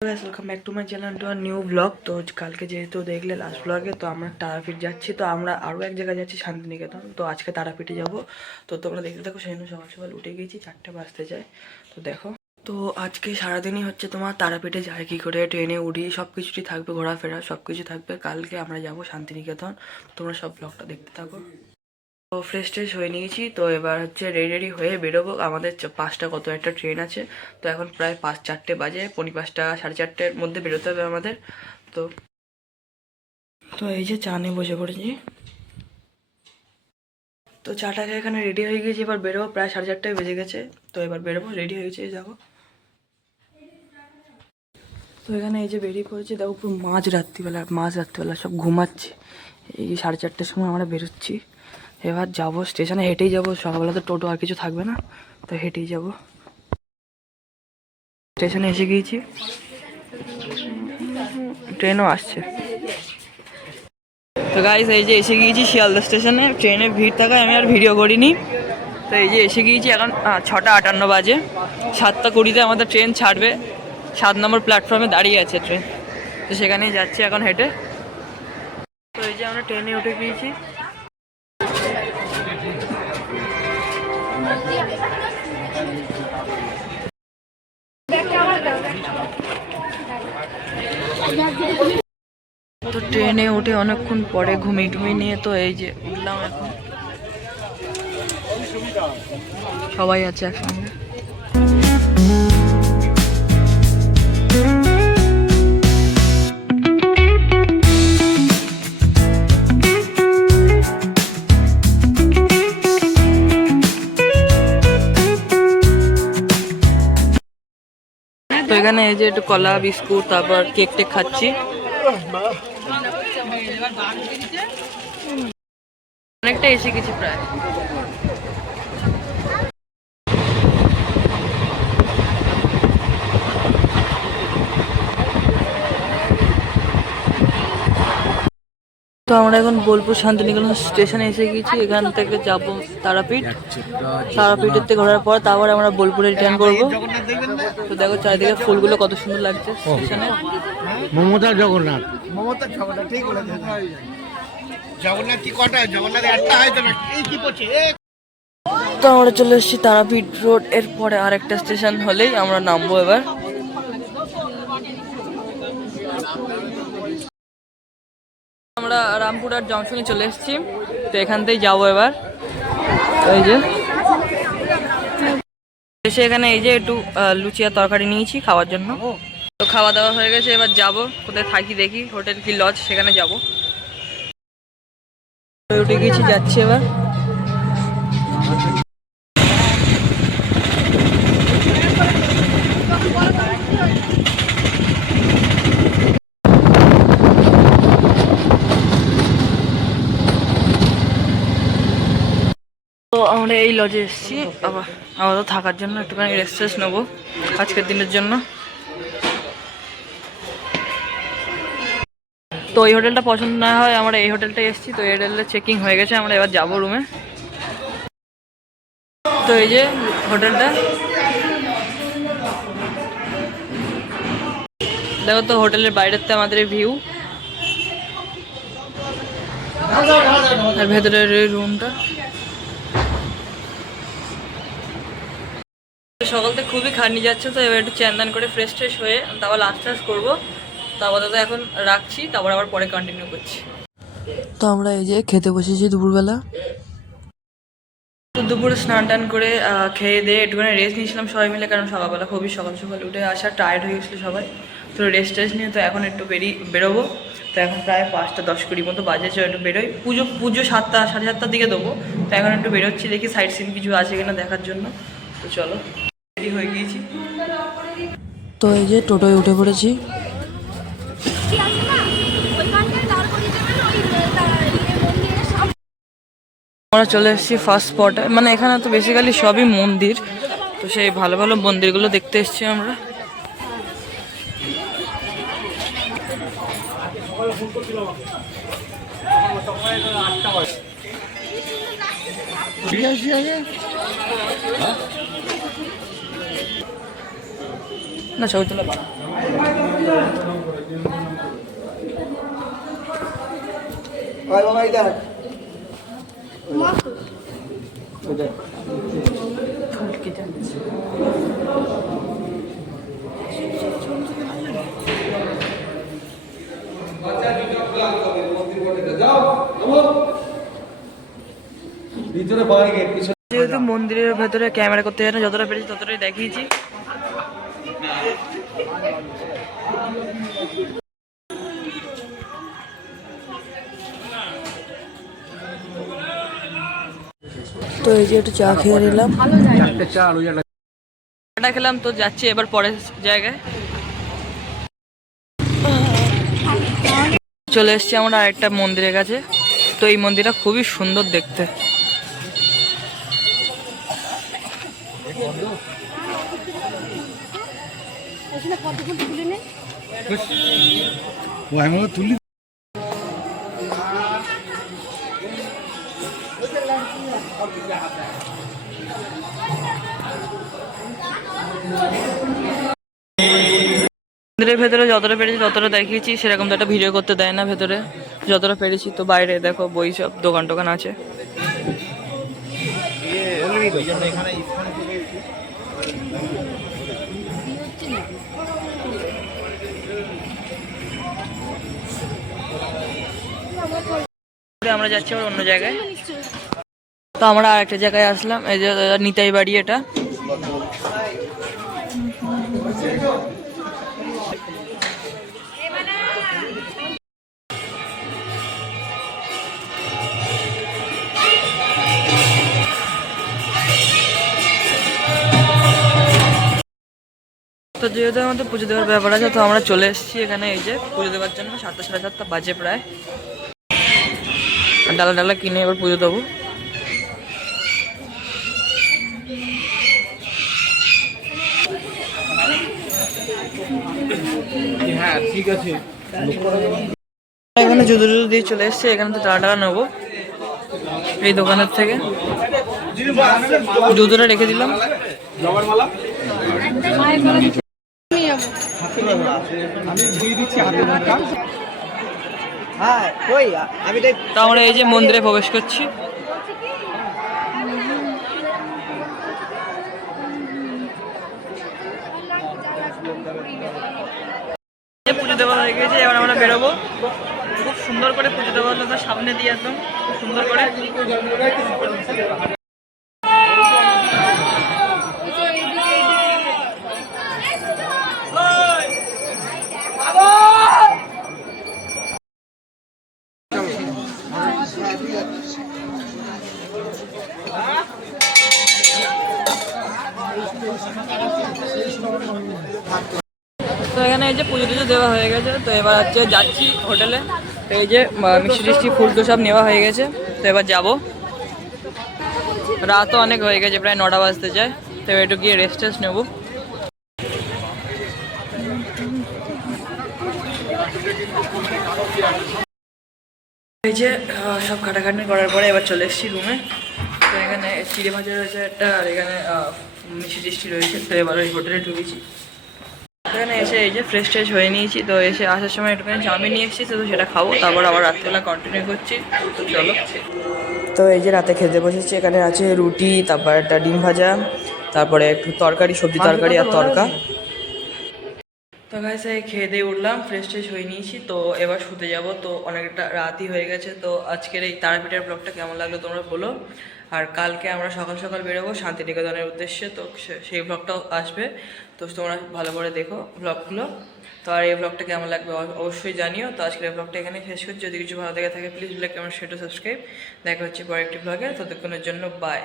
Welcome back to my channel to our new blog. তো কালকে যেহেতু দেখলে লাস্ট ব্লগে, তো আমরা তারাপীঠ যাচ্ছি। তো আমরা আরও এক জায়গায় যাচ্ছি, শান্তিনিকেতন। তো আজকে তারাপীঠে যাব। তো তোমরা দেখতে থাকো। সেই জন্য সকাল সকাল উঠে গিয়েছি, 4টা বাজতে যায়। তো দেখো, তো আজকে সারাদিনই হচ্ছে তোমার তারাপীঠে যায় কী করে, ট্রেনে উঠি, সব কিছুই থাকবে, ঘোরাফেরা সব কিছু থাকবে। কালকে আমরা যাব শান্তিনিকেতন। তোমরা সব ব্লগটা দেখতে থাকো। তো ফ্রেশ ট্রেশ হয়ে নিয়েছি। তো এবার হচ্ছে রেডি হয়ে বেরোবো। আমাদের 5টা কত একটা ট্রেন আছে। তো এখন প্রায় 4টে বাজে, 5:45 4:30-এর মধ্যে বেরোতে হবে আমাদের। তো তো এই যে চা নিয়ে বসে পড়েছি। তো চাটাকে এখানে রেডি হয়ে গেছি, এবার বেরোবো। প্রায় 4:30 বেজে গেছে। তো এবার বেরোবো, রেডি হয়ে গেছি, যাবো। তো এখানে এই যে বেরিয়ে পড়েছি, দেখো পুরো মাঝ রাত্রিবেলা সব ঘুমাচ্ছে। এই 4:30-এর সময় আমরা বেরোচ্ছি। এবার যাবো স্টেশনে, হেঁটেই যাবো। সকালবেলা তো টোটো আর কিছু থাকবে না, তো হেঁটেই যাবো। স্টেশনে এসে গিয়েছি, ট্রেনও আসছে। তো গাইস, এই যে এসে গিয়েছি শিয়ালদা স্টেশনে। ট্রেনের ভিড় থাকায় আমি আর ভিডিও করিনি। তো এই যে এসে গিয়েছি, এখন 6:58 বাজে। 7:20-তে আমাদের ট্রেন ছাড়বে। 7 নম্বর প্ল্যাটফর্মে দাঁড়িয়ে আছে ট্রেন। তো সেখানেই যাচ্ছি এখন হেঁটে। তো এই যে আমরা ট্রেনে উঠে গিয়েছি। তো ট্রেনে উঠে অনেকক্ষণ পরে ঘুমিয়ে নিয়ে তো এই যে উঠলাম এখন। সবাই আছে একসঙ্গে। তো এখানে এই যে একটু কলা বিস্কুট, তারপর কেক টেক খাচ্ছি। অনেকটা এসে গেছি প্রায়। তো আমরা এখন বোলপুর শান্তিনিকেতন স্টেশনে এসে গেছি। এখান থেকে যাব তারাপীঠ। তারাপীঠের থেকে ঘোরার পর তারপর আমরা বোলপুরে রিটার্ন করবো। তো দেখো চারিদিকে ফুলগুলো কত সুন্দর লাগছে স্টেশনে। মমতা জগন্নাথ ঠিক তো আমরা চলে এসেছি তারাপীঠ রোড। এরপরে আরেকটা স্টেশন হলেই আমরা নামবো এবার। আমরা রামপুরহাট জংশনে চলে এসেছি। তো এখান থেকেই যাবো এবার। এই যে এসে এখানে এই যে একটু লুচি আর তরকারি নিয়েছি খাওয়ার জন্য। তো খাওয়া দাওয়া হয়ে গেছে, এবার যাব কোথায় থাকি দেখি, হোটেল কি লজ সেখানে যাব। উঠে গেছি, যাচ্ছি এবার। তো আমরা এই লজে এসেছি আবার থাকার জন্য, একটুখানি রেস্ট নেবো আজকের দিনের জন্য। তো এই হোটেলটা পছন্দ না হয় আমরা এই হোটেলটাই এসেছি। তো এই হোটেলে চেকিং হয়ে গেছে, আমরা এবার যাবো রুমে। তো এই যে হোটেলটা দেখো। তো হোটেলের বাইরের থেকে আমাদের ভিউ, আর ভেতরের এই রুমটা। সকাল থেকে খুবই খাটনি যাচ্ছে। তো এবার একটু চ্যান করে ফ্রেশ ট্রেশ হয়ে তারপর লাঞ্চ টাঞ্চ করবো। তো আপাতত এখন রাখছি, তারপর আবার পরে কন্টিনিউ করছি। তো আমরা এই যে খেতে বসেছি দুপুরবেলা। তো দুপুরে স্নান টান করে খেয়ে দিয়ে একটুখানি রেস্ট নিয়েছিলাম সবাই মিলে, কারণ সকালবেলা খুবই সকাল সকাল উঠে আসা, টায়ার্ড হয়ে গেছিলো সবাই। তো রেস্ট টেস্ট নিয়ে তো এখন একটু বেরোবো। তো এখন প্রায় 5:10-20 মতো বাজেছে, একটু বেরোই। পুজো 7টা 7:30-র দিকে দেবো। তো এখন একটু বেরোচ্ছি, দেখি সাইড সিন কিছু আছে কিনা দেখার জন্য। তো চলো, রেডি হয়ে গিয়েছি। তো এই যে টোটোয় উঠে পড়েছি। আমরা চলে এসেছি ফার্স্ট স্পটে। মানে এখানে তো বেসিক্যালি সবই মন্দির। তো সেই ভালো ভালো মন্দিরগুলো দেখতে এসেছি আমরা। না ছবি তোলা যেহেতু মন্দিরের ভেতরে ক্যামেরা করতে যায় না, যতটা পেরেছি ততটাই দেখিয়েছি। তো এই যে একটু চা খেয়ে নিলাম, চাটা খেলাম। তো যাচ্ছি এবার পরের জায়গায়। চলে এসছি আমরা আরেকটা মন্দিরের কাছে। তো এই মন্দিরটা খুবই সুন্দর দেখতে। তুলি মন্দিরের ভেতরে যতটা পেরেছি ততটা দেখিয়েছি, সেরকম তো একটা ভিডিও করতে দেয় না ভেতরে। যতটা পেরেছি। তো বাইরে দেখো বই সব দোকান টোকান আছে। আমরা যাচ্ছি আবার অন্য জায়গায়। তো আমরা আরেকটা জায়গায় আসলাম, এই যে নিতাই বাড়ি এটা। তো যেহেতু আমাদের পুজো দেওয়ার ব্যাপার আছে, তো আমরা চলে এসেছি এখানে এই যে পুজো দেওয়ার জন্য। 7টা সাড়ে 7টা বাজে প্রায়। ডালা ডালা কিনে এবার পুজো দেবো। হ্যাঁ ঠিক আছে। এখানে জুতো জুতো দিয়ে চলে এসেছি। এখানে তো ডালা ডালা নেবো এই দোকানের থেকে। জুতোটা রেখে দিলাম। তো আমরা এই যে মন্দিরে প্রবেশ করছি। পুজো দেওয়া হয়ে গেছে, এবার আমরা বেরোবো। খুব সুন্দর করে পুজো দেওয়া হলো, তার সামনে দিয়ে একদম খুব সুন্দর করে। তো এখানে এই যে পুজো টুজো দেওয়া হয়ে গেছে। তো এবার হচ্ছে যাচ্ছি হোটেলে। তো এই যে মিষ্টি টিষ্টি ফুল তো সব নেওয়া হয়ে গেছে। তো এবার যাবো। রাতও অনেক হয়ে গেছে, প্রায় 9টা বাজতে যায়। তো একটু গিয়ে রেস্ট টেস্ট নেবো। এই যে সব খাটাখাটনি করার পরে এবার চলে এসেছি রুমে। তো এখানে চিড়ে ভাজা রয়েছে একটা, আর এখানে মিষ্টি টিষ্টি রয়েছে। তো এবার ওই হোটেলে ঢুকেছি। এখানে এসে এই যে ফ্রেশ ট্রেশ হয়ে নিয়েছি। তো এসে আসার সময় একটুখানি চাউমিন নিয়ে এসেছি, তো সেটা খাবো। তারপর আবার রাত্রিবেলা কন্টিনিউ করছি। তো চলো। তো এই যে রাতে খেতে বসেছি। এখানে আছে রুটি, তারপর একটা ডিম ভাজা, তারপরে একটু তরকারি, সবজি তরকারি আর তরকা। তো গাইস এই খেয়ে দিয়ে উঠলাম, ফ্রেশ ট্রেশ হয়ে নিয়েছি। তো এবার শুতে যাব। তো অনেকটা রাতই হয়ে গেছে। তো আজকের এই তারাপীঠের ব্লগটা কেমন লাগলো তোমরা বলো। আর কালকে আমরা সকাল সকাল বেরোবো শান্তিনিকেতনের উদ্দেশ্যে। তো সেই ব্লগটাও আসবে। তো তোমরা ভালো করে দেখো ব্লগগুলো। তো আর এই ব্লগটা কেমন লাগবে অবশ্যই জানিও। তো আজকের এই ব্লগটা এখানে শেষ করছি। যদি কিছু ভালো লেগে থাকে please like comment share subscribe. দেখা হচ্ছে পরের একটি ব্লগে। ততক্ষণের জন্য বাই।